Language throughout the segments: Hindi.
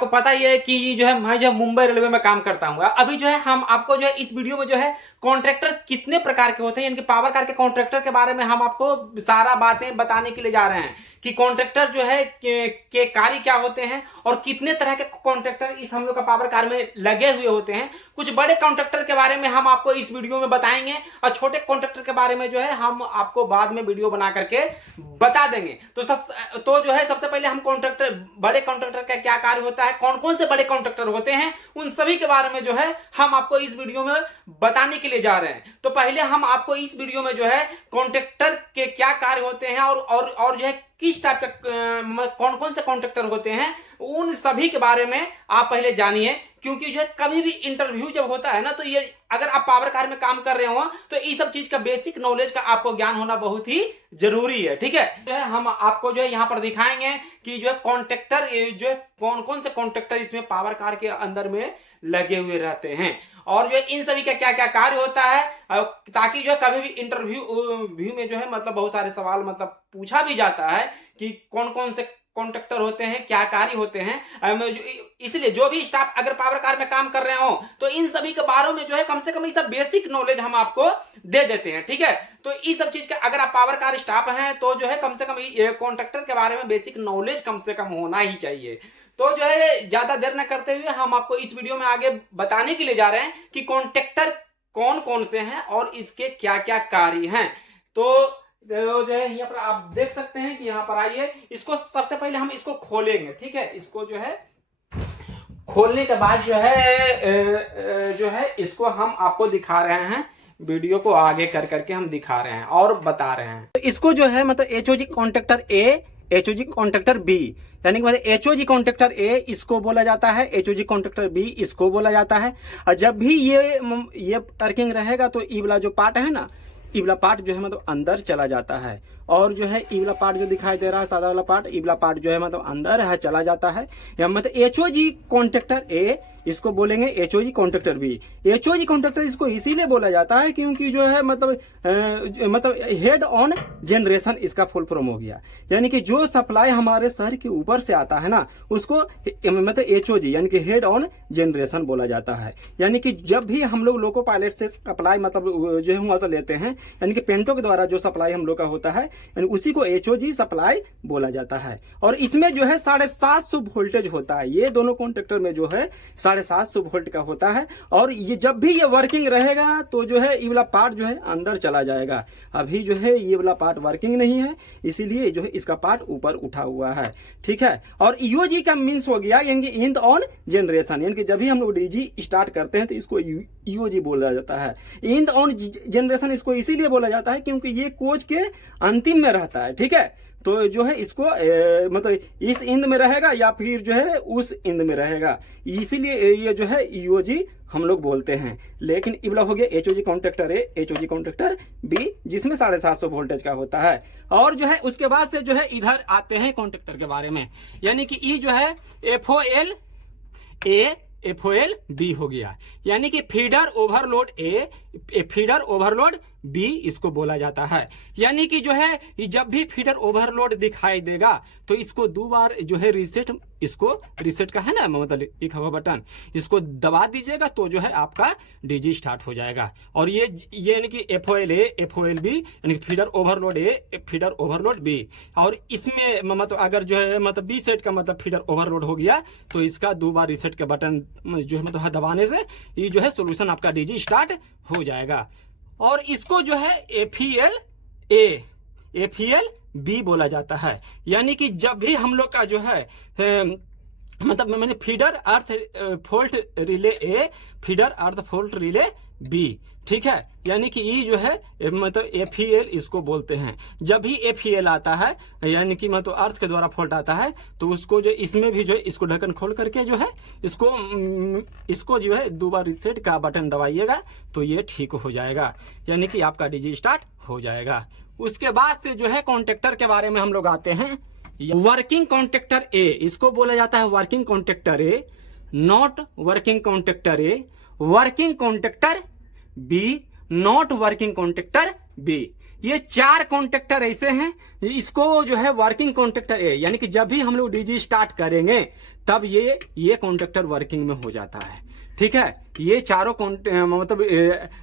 आपको पता ही है कि जो है मैं जो मुंबई रेलवे में काम करता हूँ। अभी जो है हम आपको जो है इस वीडियो में जो है कॉन्ट्रैक्टर कितने प्रकार के होते हैं, यानी कि पावर कार के कॉन्ट्रैक्टर के बारे में हम आपको सारा बातें बताने के लिए जा रहे हैं कि कॉन्ट्रैक्टर जो है के कार्य क्या होते हैं और कितने तरह के कॉन्ट्रैक्टर इस हम लोग का पावर कार में लगे हुए होते हैं। कुछ बड़े कॉन्ट्रैक्टर के बारे में हम आपको इस वीडियो में बताएंगे और छोटे कॉन्ट्रैक्टर के बारे में जो है हम आपको बाद में वीडियो बना करके बता देंगे। तो जो है सबसे पहले हम कॉन्ट्रैक्टर, बड़े कॉन्ट्रैक्टर का क्या कार्य होता है, कौन कौन से बड़े कॉन्ट्रैक्टर होते हैं, उन सभी के बारे में जो है हम आपको इस वीडियो में बताने के लिए जा रहे हैं। तो पहले हम आपको इस वीडियो में जो है कॉन्ट्रैक्टर के क्या कार्य होते हैं और जो है किस टाइप का कौन कौन से कॉन्ट्रैक्टर होते हैं, उन सभी के बारे में आप पहले जानिए। क्योंकि जो है कभी भी इंटरव्यू जब होता है ना, तो ये अगर आप पावर कार में काम कर रहे हो तो इस सब चीज का बेसिक नॉलेज का आपको ज्ञान होना बहुत ही जरूरी है। ठीक है, जो है हम आपको जो है यहाँ पर दिखाएंगे कि जो है कॉन्ट्रैक्टर जो है कौन कौन से कॉन्ट्रैक्टर इसमें पावर कार के अंदर में लगे हुए रहते हैं और जो है इन सभी का क्या क्या कार्य होता है, ताकि जो है कभी भी इंटरव्यू में जो है मतलब बहुत सारे सवाल मतलब पूछा भी जाता है कि कौन कौन से कॉन्ट्रैक्टर होते हैं, क्या कार्य होते हैं। इसलिए जो भी स्टाफ अगर पावर कार में काम कर रहे हो तो इन सभी के बारे में जो है कम से कम ये सब बेसिक नॉलेज हम आपको दे देते हैं। ठीक है, तो इस सब चीज का अगर आप पावर कार स्टाफ हैं तो जो है कम से कम ये कॉन्ट्रैक्टर के बारे में बेसिक नॉलेज कम से कम होना ही चाहिए। तो जो है ज्यादा देर न करते हुए हम आपको इस वीडियो में आगे बताने के लिए जा रहे हैं कि कॉन्ट्रैक्टर कौन कौन से हैं और इसके क्या क्या कार्य हैं। तो जो है यहाँ पर आप देख सकते हैं कि यहाँ पर आइए, इसको सबसे पहले हम इसको खोलेंगे। ठीक है, इसको जो है खोलने के बाद जो है इसको हम आपको दिखा रहे हैं, वीडियो को आगे कर करके हम दिखा रहे हैं और बता रहे हैं। तो इसको जो है मतलब एचओजी कॉन्ट्रैक्टर ए, एचओजी कॉन्ट्रैक्टर बी, यानी कि मतलब एचओजी कॉन्ट्रैक्टर ए इसको बोला जाता है, एचओजी कॉन्ट्रैक्टर बी इसको बोला जाता है। और जब भी ये टर्किंग रहेगा तो ई वाला जो पार्ट है ना, ई वाला पार्ट जो है मतलब अंदर चला जाता है और जो है ई वाला पार्ट जो दिखाई दे रहा है सादा वाला पार्ट, ई वाला पार्ट जो है मतलब अंदर है चला जाता है। या मतलब एचओजी कॉन्ट्रैक्टर ए इसको बोलेंगे एचओजी कॉन्ट्रैक्टर बी। एचओजी कॉन्ट्रैक्टर इसको इसीलिए बोला जाता है क्योंकि जो है मतलब हेड ऑन जनरेशन इसका फुल फॉर्म हो गया, यानी कि जो सप्लाई हमारे शहर के ऊपर से आता है ना उसको मतलब एचओजी यानी कि हेड ऑन जनरेशन बोला जाता है। यानी कि जब भी हम लोग लोको पायलट से सप्लाई मतलब जो है वहां से लेते हैं, यानी कि पेंटो के द्वारा जो सप्लाई हम लोग का होता है यानी उसी को एचओजी सप्लाई बोला जाता है। और इसमें जो है 750 वोल्टेज होता है, ये दोनों कॉन्ट्रैक्टर में जो है 750 वोल्ट का होता है। और ये जब भी ये वर्किंग रहेगा तो जो है ये वाला पार्ट जो है अंदर चला जाएगा। अभी जो है ये वाला पार्ट वर्किंग नहीं है, इसीलिए जो है इसका पार्ट ऊपर उठा हुआ है। ठीक है, और ईओजी का मीन्स हो गया यानी कि इंड ऑन जनरेशन, यानी कि जब भी हम लोग डीजी स्टार्ट करते हैं तो इसको ईओजी बोला जाता है। इंड ऑन जनरेशन इसको इसीलिए बोला जाता है क्योंकि ये कोच के अंतिम में रहता है। ठीक है, तो जो है इसको मतलब इस इंद में रहेगा या फिर जो है उस इंद में रहेगा, इसीलिए ये जो है ईओजी हम लोग बोलते हैं। लेकिन इबला हो गया एचओजी कॉन्ट्रैक्टर ए, एचओजी कॉन्ट्रैक्टर बी जिसमें 750 वोल्टेज का होता है। और जो है उसके बाद से जो है इधर आते हैं कॉन्ट्रैक्टर के बारे में, यानी कि ई जो है एफओएल ए, एफओएल बी हो गया, यानी कि फीडर ओवरलोड ए, फीडर ओवरलोड बी इसको बोला जाता है। यानी कि जो है जब भी फीडर ओवरलोड दिखाई देगा तो इसको 2 बार जो है रीसेट, इसको रीसेट का है ना मतलब लिखा हुआ बटन, इसको दबा दीजिएगा तो जो है आपका डीजी स्टार्ट हो जाएगा। और ये यानी कि एफओएल ए, एफओएल बी यानी कि फीडर ओवरलोड ए, फीडर ओवरलोड बी। और इसमें मतलब अगर जो है मतलब बी सेट का मतलब फीडर ओवरलोड हो गया तो इसका 2 बार रीसेट का बटन जो है मतलब दबाने से ये जो है सोल्यूशन आपका डीजी स्टार्ट हो जाएगा। और इसको जो है एफईएल ए, एफईएल बी बोला जाता है, यानी कि जब भी हम लोग का जो है मतलब मैंने feeder earth fault relay A, feeder earth fault relay B. ठीक है, यानी कि ये जो है मतलब एफईएल इसको बोलते हैं। जब भी एफईएल आता है यानी कि मतलब अर्थ के द्वारा फॉल्ट आता है तो उसको जो इसमें भी जो है इसको ढक्कन खोल करके जो है इसको जो है 2 बार रीसेट का बटन दबाइएगा तो ये ठीक हो जाएगा, यानी कि आपका डीजी स्टार्ट हो जाएगा। उसके बाद से जो है कॉन्ट्रैक्टर के बारे में हम लोग आते हैं। वर्किंग कॉन्ट्रैक्टर ए इसको बोला जाता है working contractor A, not working contractor A, working contractor B, not working contractor B. ये 4 कॉन्टेक्टर ऐसे हैं, इसको जो है वर्किंग कॉन्टेक्टर ए, यानी कि जब भी हम लोग डीजी स्टार्ट करेंगे तब ये कॉन्टेक्टर वर्किंग में हो जाता है। ठीक है, ये चारों मतलब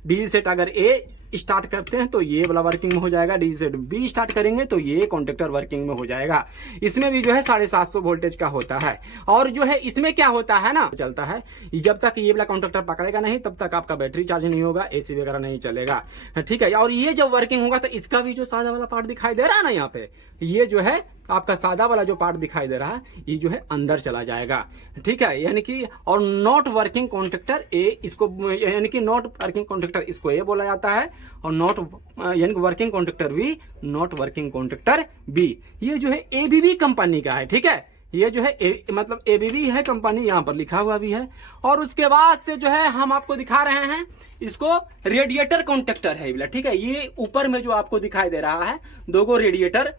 डीजी सेट अगर ए स्टार्ट करते हैं तो ये वाला वर्किंग में हो जाएगा, डीजी सेट बी स्टार्ट करेंगे तो ये कॉन्टेक्टर वर्किंग में हो जाएगा। इसमें भी जो है 750 वोल्टेज का होता है। और जो है इसमें क्या होता है ना, चलता है जब तक ये वाला कॉन्टेक्टर पकड़ेगा नहीं तब तक आपका बैटरी चार्ज नहीं होगा, एसी वगैरह नहीं चलेगा। ठीक है, और ये जब वर्किंग होगा तो इसका भी जो सादा वाला पार्ट दिखाई दे रहा है ना, यहाँ पे ये जो है आपका सादा वाला जो पार्ट दिखाई दे रहा है ये जो है अंदर चला जाएगा। ठीक है, यानी कि और नॉट वर्किंग कॉन्टेक्टर ए, इसको यानी कि नॉट वर्किंग कॉन्टेक्टर इसको ए बोला जाता है, और नॉट यानी कि working contactor B, not working contactor B. ये जो है एबीबी कंपनी का है। ठीक है, ये जो है मतलब एबीबी है कंपनी, यहाँ पर लिखा हुआ भी है। और उसके बाद से जो है हम आपको दिखा रहे हैं इसको रेडिएटर कॉन्टेक्टर है बोला। ठीक है, ये ऊपर में जो आपको दिखाई दे रहा है दो रेडिएटर,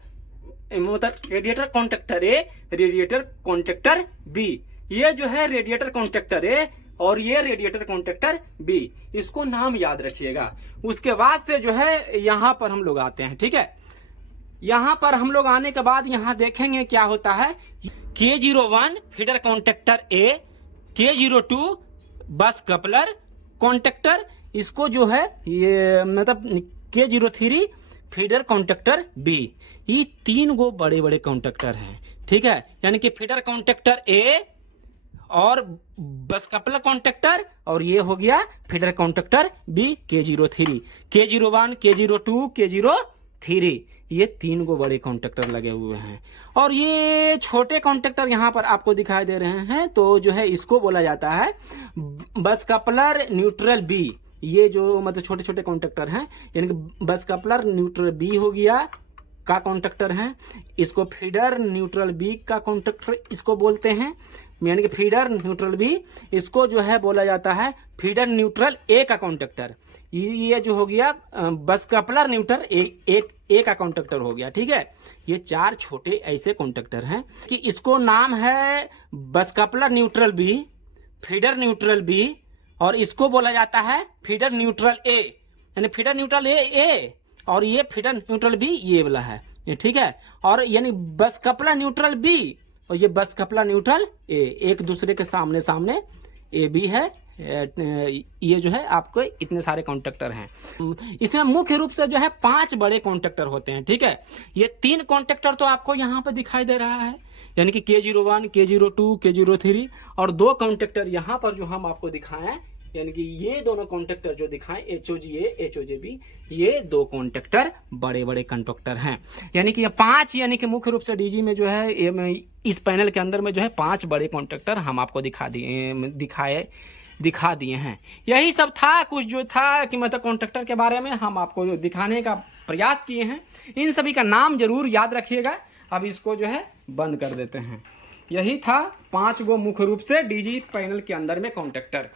मतलब रेडिएटर कॉन्टेक्टर ए, रेडिएटर कॉन्टेक्टर बी। ये जो है रेडिएटर कॉन्टेक्टर ए और ये रेडिएटर कॉन्टेक्टर बी, इसको नाम याद रखिएगा। उसके बाद से जो है यहां पर हम लोग आते हैं। ठीक है, यहां पर हम लोग आने के बाद यहां देखेंगे क्या होता है। K01 फीडर कॉन्टेक्टर ए, K02 बस कपलर कॉन्टेक्टर, इसको जो है ये मतलब K03 फीडर कॉन्टेक्टर बी। ये 3 गो बड़े बड़े कॉन्टेक्टर हैं। ठीक है, यानी कि फीडर कॉन्टेक्टर ए और बस कपलर कॉन्टेक्टर, और ये हो गया feeder contactor B K03, K01, K02, K03, ये 3 गो बड़े कॉन्टेक्टर लगे हुए हैं। और ये छोटे कॉन्टेक्टर यहाँ पर आपको दिखाई दे रहे हैं, तो जो है इसको बोला जाता है बस कपलर न्यूट्रल बी। ये जो मतलब छोटे छोटे कॉन्टेक्टर हैं, यानी कि बस कपलर न्यूट्रल बी हो गया का कॉन्टेक्टर है, इसको फीडर न्यूट्रल बी का कॉन्टेक्टर इसको बोलते हैं, यानी कि फीडर न्यूट्रल बी। इसको जो है बोला जाता है फीडर न्यूट्रल ए का कॉन्टेक्टर। ये जो हो गया बस कपलर न्यूट्रल ए का कॉन्टेक्टर हो गया। ठीक है, ये 4 छोटे ऐसे कॉन्टेक्टर हैं कि इसको नाम है bus coupler neutral B, feeder neutral B, और इसको बोला जाता है फीडर न्यूट्रल ए, यानी फीडर न्यूट्रल ए, और ये फीडर न्यूट्रल बी ये वाला है ये। ठीक है, और यानी बस कपलर न्यूट्रल बी और ये बस कपलर न्यूट्रल ए, एक दूसरे के सामने सामने ए बी है। ये जो है आपको इतने सारे कॉन्टेक्टर हैं। इसमें मुख्य रूप से जो है 5 बड़े कॉन्टेक्टर होते हैं। ठीक है, ये 3 कॉन्टेक्टर तो आपको यहाँ पे दिखाई दे रहा है, यानी कि K01, K02, K03, और 2 कॉन्टेक्टर यहाँ पर जो हम आपको दिखाएं, यानी कि ये दोनों कॉन्टेक्टर जो दिखाएं HOGA, HOGB, ये 2 कॉन्टेक्टर बड़े बड़े कॉन्टेक्टर हैं। यानी कि ये 5, यानी कि मुख्य रूप से डीजी में जो है इस पैनल के अंदर में जो है 5 बड़े कॉन्टेक्टर हम आपको दिखा दिए हैं। यही सब था, कुछ जो था कि मतलब कॉन्ट्रैक्टर के बारे में हम आपको दिखाने का प्रयास किए हैं। इन सभी का नाम जरूर याद रखिएगा। अब इसको जो है बंद कर देते हैं। यही था 5 गो मुख्य रूप से डीजी पैनल के अंदर में कॉन्ट्रैक्टर।